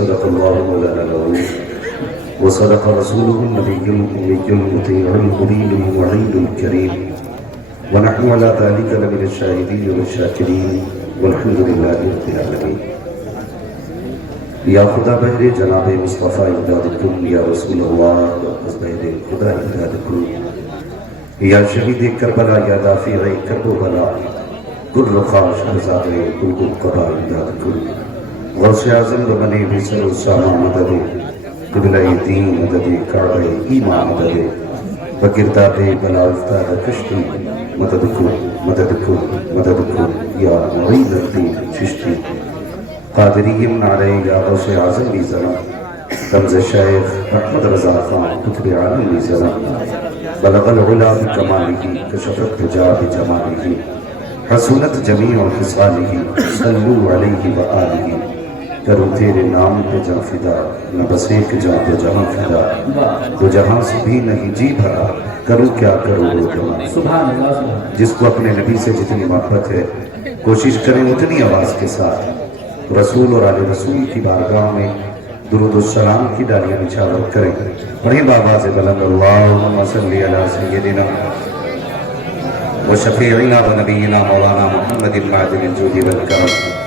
صدق الله مولانا العظيم وصدق رسوله النبي الأمي المطيع المبين الوعيد الكريم ونحن على ذلك لمن الشاهدين والشاكرين والحمد لله رب العالمين. یا خدا بہر جناب مصطفیٰ امداد کن، یا رسول اللہ بہر خدا امداد کن، یا شہید کربلا، یا دافع کرب و بلا، گر رخا شہزاد کل قبا امداد کن. غوث اعظم بنی بسر السامہ مدد، قبلہ دین مدد، کعبہ ایمان مدد، بگرداب بلا افتاد کشتی مدد کو مدد کو مدد کو، یا معین الدین چشتی قادریم نعرے، یا غوث اعظم بھی زمان رمز شیخ احمد رضا خان قطب عالم بھی زمان بلغ العلا بکمالہ کشفت جا بجمالہ حسونت جمیع خصالہ صلو علیہ وآلہ. کروں تیرے نام پہ جاں فدا، نہ بس ایک جاں پہ جہاں فدا، تو جہاں سے بھی نہیں جی بھرا، کروں کیا کروں وہ جمع. جس کو اپنے نبی سے جتنی محبت ہے کوشش کریں اتنی آواز کے ساتھ رسول اور آل رسول کی بارگاہ میں درود السلام کی ڈالیاں نچھاور کریں. پڑھیں بآواز بلند اللہم صلی علی سیدنا و شفیعنا و نبینا مولانا محمد معدن الجود والکرم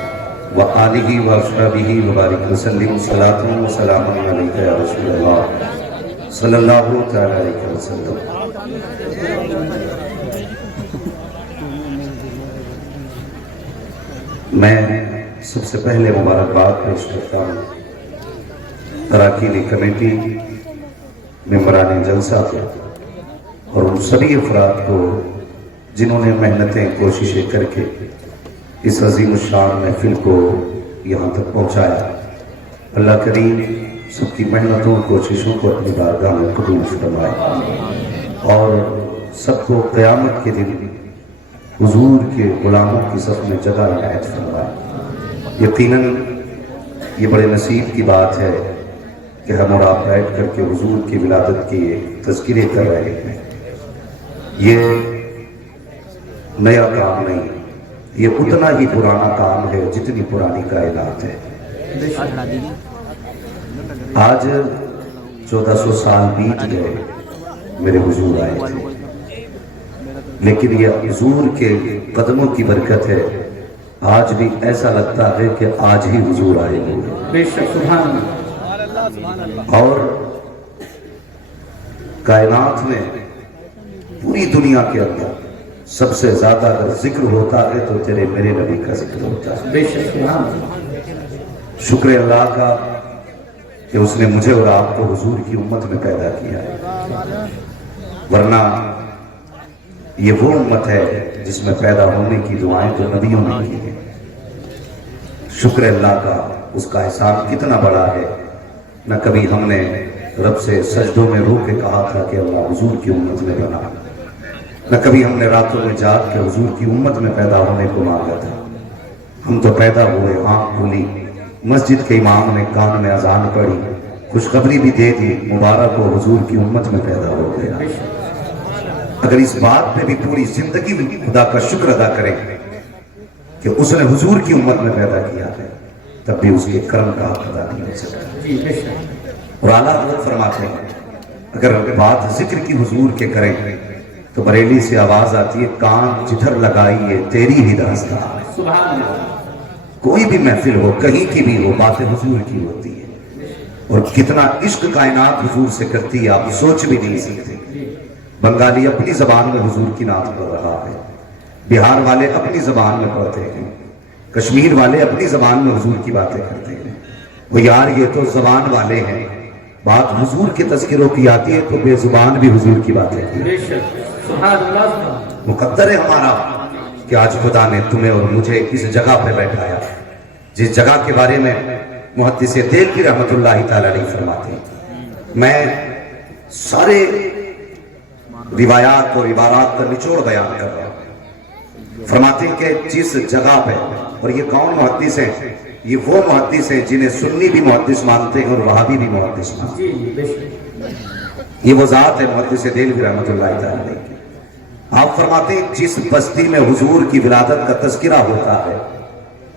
وآلہ واصحابہ وبارک وسلم. صلاۃ و سلام علیک یا رسول اللہ صلی اللہ تعالی علیہ وسلم. میں سب سے پہلے مبارکباد پیش کرتا ہوں اراکین کمیٹی، ممبران جلسہ کو اور ان سبھی افراد کو جنہوں نے محنتیں کوششیں کر کے اس عظیم الشان محفل کو یہاں تک پہنچایا. اللہ کریم سب کی محنتوں اور کوششوں کو اپنی بارگاہ میں قبول فرمائے اور سب کو قیامت کے دن حضور کے غلاموں کی صف میں جگہ عنایت فرمائے. یقیناً یہ بڑے نصیب کی بات ہے کہ ہم اور آپ بیٹھ کر کے حضور کی ولادت کے تذکرے کر رہے ہیں. یہ نیا کام نہیں، یہ اتنا ہی پرانا کام ہے جتنی پرانی کائنات ہے. آج 1400 سال بیت گئے میرے حضور آئے تھے، لیکن یہ حضور کے قدموں کی برکت ہے. آج بھی ایسا لگتا ہے کہ آج ہی حضور آئے ہوئے. اور کائنات میں پوری دنیا کے اندر سب سے زیادہ اگر ذکر ہوتا ہے تو تیرے میرے نبی کا ذکر ہوتا ہے. شکر اللہ کا کہ اس نے مجھے اور آپ کو حضور کی امت میں پیدا کیا ہے، ورنہ یہ وہ امت ہے جس میں پیدا ہونے کی دعائیں تو نبیوں نے کی ہیں. شکر اللہ کا، اس کا احسان کتنا بڑا ہے. نہ کبھی ہم نے رب سے سجدوں میں رو کے کہا تھا کہ اللہ حضور کی امت میں بنا، نہ کبھی ہم نے راتوں میں جاگ کے حضور کی امت میں پیدا ہونے کو مانگا تھا. ہم تو پیدا ہوئے، آنکھ کھلی، مسجد کے امام نے کان میں اذان پڑھی، خوشخبری بھی دے دی، مبارک ہو حضور کی امت میں پیدا ہو گیا. اگر اس بات پہ بھی پوری زندگی خدا کا شکر ادا کریں کہ اس نے حضور کی امت میں پیدا کیا ہے، تب بھی اس کے کرم کا حق ادا نہیں ہو سکتا. اور اعلیٰ حضرت فرماتے ہیں اگر بات ذکر کی حضور کے کریں تو بریلی سے آواز آتی ہے، کان جدھر لگائیے تیری ہی داستان. کوئی بھی محفل ہو، کہیں کی بھی ہو، باتیں حضور کی ہوتی ہے. اور کتنا عشق کائنات حضور سے کرتی ہے آپ سوچ بھی نہیں سکتے. بنگالی اپنی زبان میں حضور کی نعت پڑھ رہا ہے، بہار والے اپنی زبان میں پڑھتے ہیں، کشمیر والے اپنی زبان میں حضور کی باتیں کرتے ہیں. وہ یار یہ تو زبان والے ہیں، بات حضور کے تذکروں کی آتی ہے تو بے زبان بھی حضور کی باتیں کی. مقدر ہے ہمارا کہ آج خدا نے تمہیں اور مجھے اس جگہ پہ بیٹھایا جس جگہ کے بارے میں محدث دہلوی رحمت اللہ تعالی علیہ فرماتے ہیں. میں سارے روایات اور عبارات کا نچوڑ بیان کر رہا ہوں. فرماتے ہیں کہ جس جگہ پہ، اور یہ کون محدث ہیں؟ یہ وہ محدث ہیں جنہیں سنی بھی محدث مانتے ہیں اور وہابی بھی محدث مانتے ہیں. یہ وہ ذات ہے محدث دہلوی رحمت اللہ تعالی علیہ. آپ فرماتے ہیں جس بستی میں حضور کی ولادت کا تذکرہ ہوتا ہے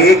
1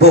2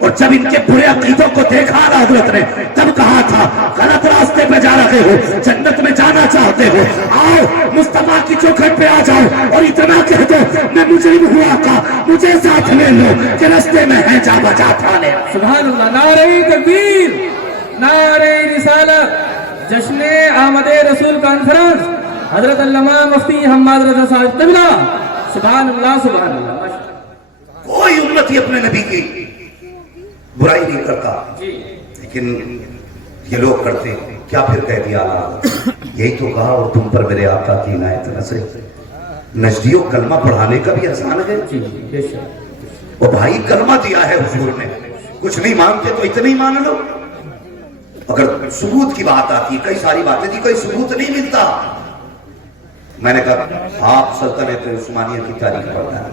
اور جب ان کے برے عقیدوں کو دیکھا حضرت نے تب کہا تھا غلط راستے پہ جا رہے ہو، جنت میں جانا چاہتے ہو، آؤ مصطفیٰ کی چوکھٹ پہ آ جاؤ اور اتنا کہہ دو میں مجرم ہوں آقا مجھے ساتھ لے لو کہ رستے میں ہے جا بچا تھانے۔ سبحان اللہ، نعرہ تکبیر، نعرہ رسالت، جشن آمد رسول کانفرنس، حضرت علامہ مفتی حماد رضا صاحب قبلہ، سبحان اللہ سبحان اللہ۔ کوئی امتی اپنے نبی کی برائی نہیں کرتا، لیکن یہ لوگ کرتے ہیں، کیا پھر کہہ دیا اللہ، یہی تو کہا اور تم پر میرے آقا کی عنایت نظر۔ نجدیوں کلمہ پڑھانے کا بھی احسان ہے، وہ بھائی کلمہ دیا ہے حضور نے، کچھ نہیں مانتے تو اتنا ہی مان لو۔ اگر ثبوت کی بات آتی ہے، کئی ساری باتیں تھی، کوئی ثبوت نہیں ملتا۔ میں نے کہا آپ سلطنت عثمانیہ کی تاریخ پڑھنا ہے،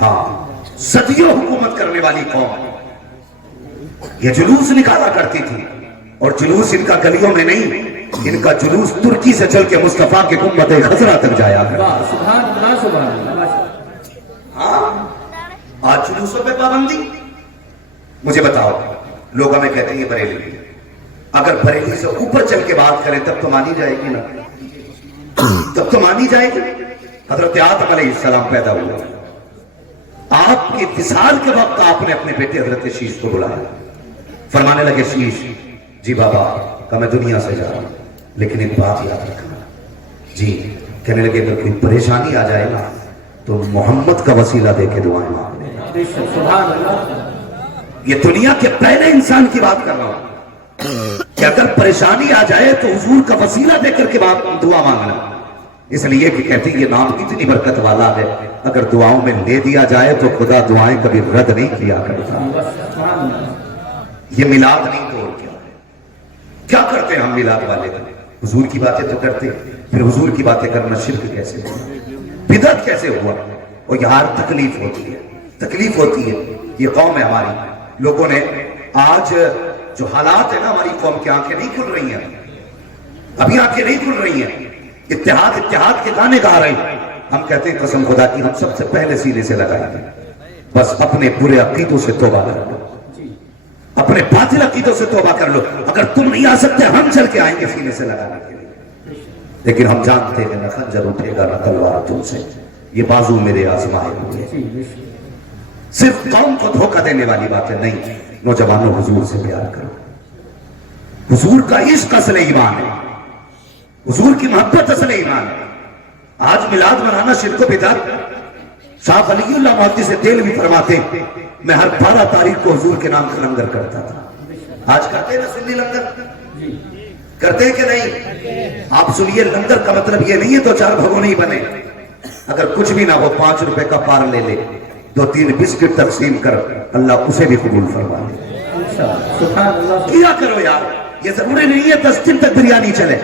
ہاں صدیوں حکومت کرنے والی قوم یہ جلوس نکالا کرتی تھی، اور جلوس ان کا گلیوں میں نہیں، ان کا جلوس ترکی سے چل کے مصطفیٰ کے گنبد خضرا تک جایا کرتا۔ سبحان اللہ سبحان اللہ۔ ہاں آج جلوسوں پہ پابندی۔ مجھے بتاؤ، لوگ ہمیں کہتے ہیں یہ بریلی، اگر بریلی سے اوپر چل کے بات کریں تب تو مانی جائے گی نا، تب تو مانی جائے گی۔ حضرت آدم علیہ السلام پیدا ہوا، آپ کے اتصال کے وقت آپ نے اپنے بیٹے حضرت شیش کو بلایا، فرمانے لگے شیش جی بابا کہ میں دنیا سے جا رہا ہوں لیکن ایک بات یاد رکھنا جی، کہنے لگے اگر کوئی پریشانی آ جائے نا تو محمد کا وسیلہ دے کے دعائیں مانگ لے۔ سبحان اللہ، یہ دنیا کے پہلے انسان کی بات کر رہا ہوں کہ اگر پریشانی آ جائے تو حضور کا وسیلہ دے کر کے دعا مانگنا، اس لیے کہ کہتے ہیں یہ نام اتنی برکت والا ہے، اگر دعاؤں میں لے دیا جائے تو خدا دعائیں کبھی رد نہیں کیا کرتا۔ یہ میلاد نہیں تو اور کیا کرتے ہیں ہم میلاد والے؟ حضور کی باتیں تو کرتے ہیں، پھر حضور کی باتیں کرنا شرک کیسے ہوا، بدعت کیسے ہوا؟ اور یار تکلیف ہوتی ہے، تکلیف ہوتی ہے۔ یہ قوم ہے ہماری، لوگوں نے آج جو حالات ہیں نا، ہماری قوم کی آنکھیں نہیں کھل رہی ہیں، ابھی آنکھیں نہیں کھل رہی ہیں۔ اتحاد اتحاد کے گانے گا رہے ہیں، ہم کہتے ہیں قسم خدا کی ہم سب سے پہلے سینے سے لگائیں گے، بس اپنے برے عقیدوں سے توبہ کر لو، اپنے باطل عقیدوں سے توبہ کر لو۔ اگر تم نہیں آ سکتے ہم چل کے آئیں گے سینے سے لگانے کے لیے، لیکن ہم جانتے ہیں نہ خنجر اٹھے گا نہ تلوار تم سے، یہ بازو میرے آزمائے ہوئے۔ صرف قوم کو دھوکہ دینے والی باتیں نہیں، نوجوانوں حضور سے پیار کرو، حضور کا عشق اصل ایمان ہے، حضور کی محبت اصل ایمان ہے۔ آج میلاد منانا شرک و بدعت۔ شاہ ولی اللہ محدث سے دل بھی فرماتے میں ہر 12 تاریخ کو حضور کے نام کا لنگر کرتا تھا۔ آج کرتے ہیں نا سنی لنگر، کرتے ہیں کہ نہیں؟ آپ سنیے، لنگر کا مطلب یہ نہیں ہے تو 4 بھگونے ہی بنے، اگر کچھ بھی نہ ہو 5 روپے کا پار لے لے، 2-3 بسکٹ تقسیم کر، اللہ اسے بھی قبول فرما لے۔ کیا کرو یار، یہ ضروری نہیں ہے 10 دن تک بریانی چلے،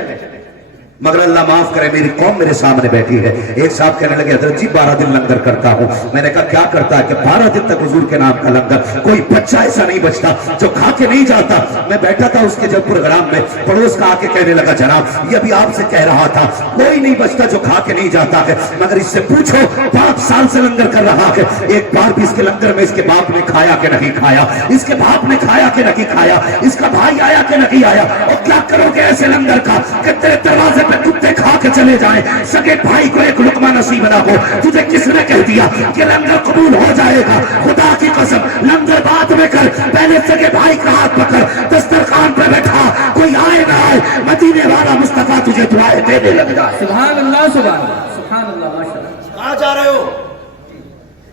مگر اللہ معاف کرے میری قوم میرے سامنے بیٹھی ہے۔ ایک صاحب کہنے لگے حضرت جی 12 دن لنگر کرتا ہوں۔ میں نے کہا کیا کرتا ہے؟ کہ 12 دن تک حضور کے نام کا لنگر، کوئی بچہ ایسا نہیں بچتا جو کھا کے نہیں جاتا۔ میں بیٹھا تھا اس کے جب پروگرام میں، پڑوس کا آ کے کہنے لگا جناب یہ ابھی آپ سے کہہ رہا تھا کوئی نہیں بچتا جو کھا کے نہیں جاتا ہے، مگر اس سے پوچھو 5 سال سے لنگر کر رہا ہے، ایک بار بھی اس کے لنگر میں اس کے باپ نے کھایا کہ نہیں کھایا، اس کے باپ نے کھایا کہ نہیں کھایا، اس کا بھائی آیا کہ نہیں آیا۔ اور کیا کرو گے ایسے لنگر کا کہ تیرے دروازے پہ کتے کھا کے چلے جائیں، سگے بھائی کو ایک لقمہ نصیب نہ ہو۔ تجھے کس نے کہہ دیا کہ لنگر قبول ہو جائے گا؟ خدا کی قسم لنگر بعد میں کر، پہلے سگے بھائی کا ہاتھ پکڑ، دسترخوان پہ بیٹھا، کوئی آئے نہ آئے، مدینے والا مصطفیٰ تجھے دعائیں دینے لگ جائے۔ سبحان اللہ سبحان اللہ سبحان اللہ ماشاء اللہ۔ کہاں جا رہے ہو؟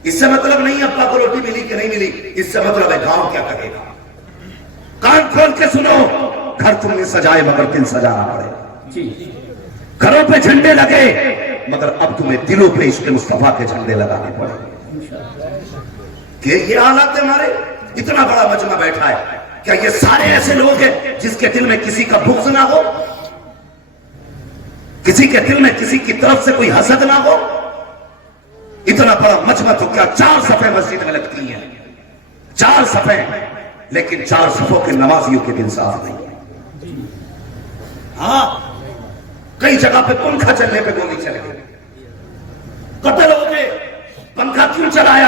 اس سے مطلب نہیں ابا کو روٹی ملی کہ نہیں ملی، اس سے مطلب ہے گاؤں کیا کہے گا۔ کان کھول کے سنو، گھر تم نے سجائے مگر دل سجانا پڑے گا۔ گھروں پہ جھنڈے لگے مگر اب تمہیں دلوں پہ عشق مصطفیٰ کے جھنڈے لگانے پڑے کہ یہ حالات ہمارے۔ اتنا بڑا مجمع بیٹھا ہے، کیا یہ سارے ایسے لوگ ہیں جس کے دل میں کسی کا بغض نہ ہو، کسی کے دل میں کسی کی طرف سے کوئی حسد نہ ہو؟ اتنا بڑا مجمع تو کیا 4 صفیں مسجد میں لگتی ہیں، 4 صفیں، لیکن 4 صفوں کے نمازیوں کے دل صاف نہیں ہے۔ ہاں کئی جگہ پہ پنکھا چلنے پہ گولی چل گئی، قتل ہو گئے۔ پنکھا کیوں چلایا؟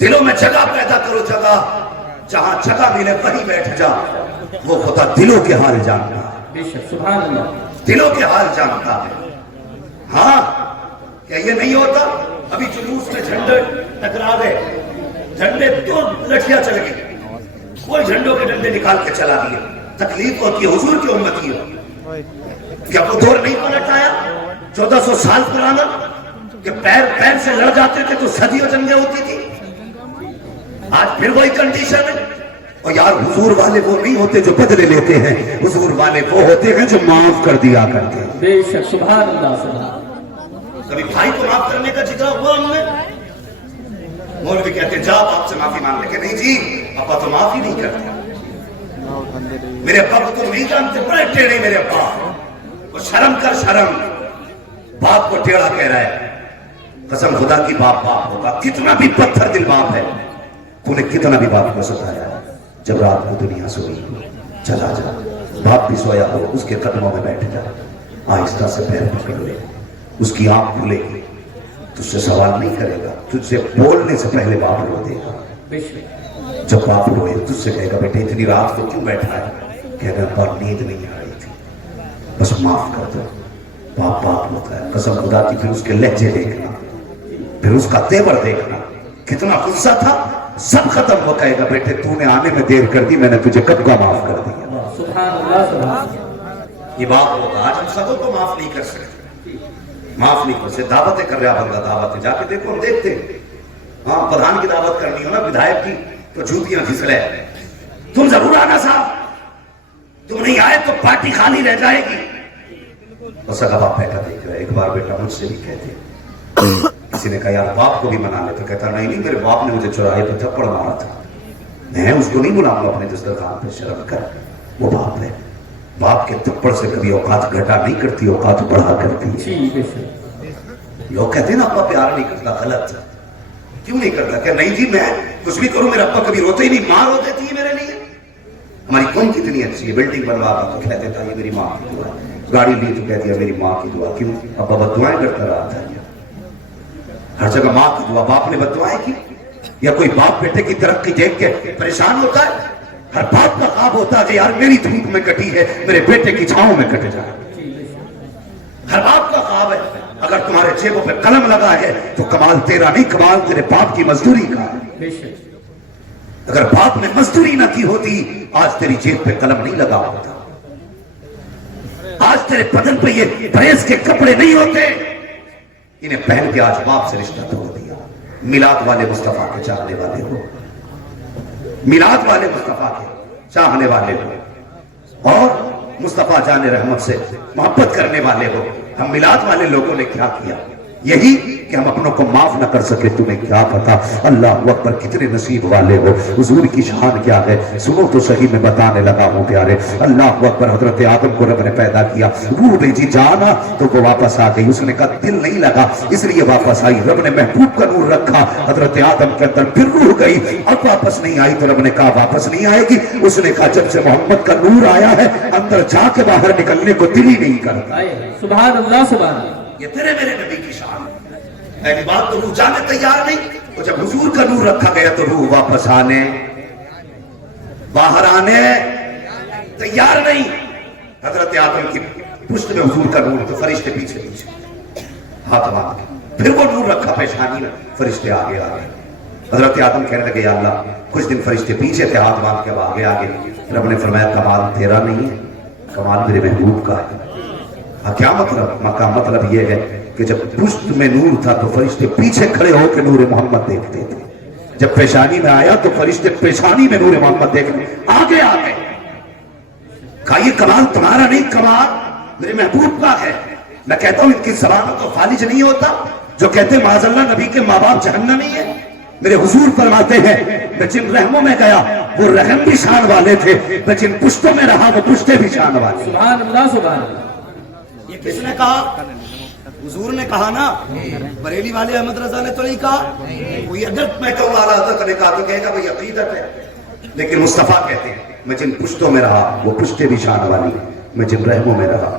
دلوں میں جگہ پیدا کرو, جگہ جہاں جگہ ملے وہیں بیٹھ جا. وہ خدا دلوں کے حال جانتا ہے, بے شک سبحان اللہ. دلوں کے حال جانتا ہے. ہاں کیا یہ نہیں ہوتا؟ ابھی جلوس میں جھنڈے ٹکرا گئے, جھنڈے دو لٹھیاں چل گئی, کوئی جھنڈوں کے ڈنڈے نکال کے چلا دیے. تکلیف ہوتی ہے حضور کی امتی ہو. کیا وہ دور نہیں پلٹ آیا 1400 سال پرانا کہ پیر سے لڑ جاتے تھے تو صدیوں جنگیں ہوتی تھی؟ آج پھر وہی کنڈیشن ہے. اور یار حضور والے وہ نہیں ہوتے جو بدلے لیتے ہیں, حضور والے وہ ہوتے ہیں جو معاف کر دیا کرتے ہیں. بے شک سبحان اللہ سبحان. کبھی بھائی کو معاف کرنے کا ذکر ہوا ہم نے؟ مولوی کہتے ہیں جا آپ سے معافی مانگ لے, کہ نہیں جی ابا تو معافی نہیں کرتے, میرے ابا کو تو نہیں جانتے, بڑے ٹیڑے میرے ابا. وہ شرم کر شرم, باپ کو ٹیڑا کہہ رہا ہے. قسم خدا کی باپ باپ ہوگا, کتنا بھی پتھر دل باپ ہے, تو نے کتنا بھی باپ کو ستایا. جب رات کو دنیا سوئی چلا جا, باپ بھی سویا ہو اس کے قدموں میں بیٹھ جا, آہستہ سے پیر پکڑ لے, اس کی آنکھ کھلے گی, تجھ سے سوال نہیں کرے گا, تجھ سے بولنے سے پہلے باپ رو دے گا. جب باپ روئے تجھ سے کہے گا بیٹے اتنی رات کو کیوں بیٹھا ہے؟ کہہ گا پر نیند نہیں آ رہی تھی, بس معاف کر دو. باپ باپ ہوتا ہے. قسم خدا کی پھر اس کے لہجے دیکھنا, پھر اس کا تیور دیکھنا, کتنا غصہ تھا سب ختم. وہ کہے گا بیٹے تو نے آنے میں دیر کر دی, میں نے تجھے کب کا معاف کر دیا. سبحان اللہ سبحان. یہ باپ ہوگا. آج ہم سب کو معاف نہیں کر سکتے, معاف نہیں کر سکتے. دعوتیں کر رہا بندہ, دعوتیں جا کے دیکھو, ہم دیکھتے ہیں. ہاں پردھان کی دعوت کرنی ہو نا, ودھائک کی, تو جوتیاں پھسلے. تم ضرور آنا صاحب, تم نہیں آئے تو پارٹی خالی رہ جائے گی. بس اگر باپ بیٹا دیکھ رہا ہے. ایک بار بیٹا مجھ سے بھی کہتے, کسی نے کہا یار باپ کو بھی منا لے, تو کہتا نہیں نہیں میرے باپ نے مجھے چوراہے پہ تھپڑ مارا تھا, میں اس کو نہیں بلاؤں گا اپنے دسترخوان پہ, شرم کر. وہ باپ ہے, باپ کے تھپڑ سے کبھی اوقات گھٹا نہیں کرتی, اوقات بڑھا کرتی ہے. لوگ کہتے ہیں نا ابا پیار نہیں کرتا, غلط. کیوں نہیں کرتا؟ کہ نہیں جی میں کچھ بھی کروں میرا ابا کبھی روتے ہی نہیں, ماں رو دیتی ہے میرے لیے. ہماری قوم کتنی اچھی ہے, بلڈنگ بنوا رہا تو کہہ دیتا یہ میری ماں کی دعا, گاڑی لی تو کہہ دیا میری ماں کی دعا. کیوں؟ ابا بد دعائیں کرتا رہا تھا. ہر جگہ ماں کی دعا, باپ نے بد دعائیں کی. یا کوئی باپ بیٹے کی ترقی دیکھ کے پریشان ہوتا ہے؟ ہر باپ کا خواب ہوتا ہے کہ یار میری دھوپ میں کٹی ہے, میرے بیٹے کی چھاؤں میں کٹ جائے. ہر باپ کا خواب ہے. اگر تمہارے جیبوں پہ قلم لگا ہے تو کمال تیرا نہیں, کمال تیرے باپ کی مزدوری کا ہے. اگر باپ نے مزدوری نہ کی ہوتی آج تیری جیب پہ قلم نہیں لگا ہوتا, آج تیرے بدن پہ یہ پریس کے کپڑے نہیں ہوتے. انہیں پہن کے آج باپ سے رشتہ توڑ دیا. میلاد والے مصطفیٰ کے چاہنے والے ہو, میلاد والے مصطفیٰ کے چاہنے والے ہو, اور مصطفیٰ جان رحمت سے محبت کرنے والے ہو. ہم میلاد والے لوگوں نے کیا کیا؟ یہی کہ ہم اپنوں کو معاف نہ کر سکے. تمہیں کیا پتا. اللہ اکبر, کتنے نصیب والے ہو. حضور کی شان کیا ہے سنو تو صحیح میں بتانے لگا ہوں پیارے. اللہ اکبر, حضرت آدم کو رب نے پیدا کیا, روح بھیجی جانا تو وہ واپس آ گئی. اس نے کہا دل نہیں لگا اس لیے واپس آئی. رب نے محبوب کا نور رکھا حضرت آدم کے اندر, پھر روح گئی, اب واپس نہیں آئی. تو رب نے کہا واپس نہیں آئے گی. اس نے کہا جب سے محمد کا نور آیا ہے اندر جا کے باہر نکلنے کو دل ہی نہیں کرتا. سبحان اللہ سبحان اللہ. یہ تیرے میرے نبی کی شان ہے. ایک بات تو روح جانے تیار نہیں, تو جب حضور کا نور رکھا گیا تو روح واپس آنے باہر آنے تیار نہیں. حضرت آدم کی پشت میں حضور کا نور, تو فرشتے پیچھے پیچھے ہاتھ مار کے, پھر وہ نور رکھا پیشانی میں, فرشتے آگے آگے. حضرت آدم کہنے لگے یا اللہ کچھ دن فرشتے پیچھے تھے ہاتھ مار کے, اب آگے آگے. رب نے فرمایا کمال تیرا نہیں ہے, کمال میرے محبوب کا ہے. کیا مطلب؟ کا مطلب یہ ہے کہ جب پشت میں نور تھا تو فرشتے پیچھے کھڑے ہو کے نور محمد دیکھتے تھے. جب پیشانی میں آیا تو فرشتے پیشانی میں نور محمد دیکھتے آگے آگے. کہا یہ کمال تمہارا نہیں, کمال میرے محبوب کا ہے. میں کہتا ہوں ان کی زبانوں تو فالج نہیں ہوتا جو کہتے معاذ اللہ نبی کے ماں باپ جہنمی ہیں. میرے حضور فرماتے ہیں میں جن رحموں میں گیا وہ رحم بھی شان والے تھے, میں جن پشتوں میں رہا وہ پشتے بھی شان والے. سبحان اللہ سبحان اللہ. یہ کس نے کہا؟ حضور نے کہا نا, بریلی والے احمد رضا نے تو نہیں کہا. کوئی اگر میں کہوں اعلیٰ حضرت نے کہا تو کہے گا بھئی عقیدت ہے, لیکن مصطفیٰ کہتے ہیں میں جن پشتوں میں رہا وہ پشتے بھی شان والی, میں جن رحموں میں رہا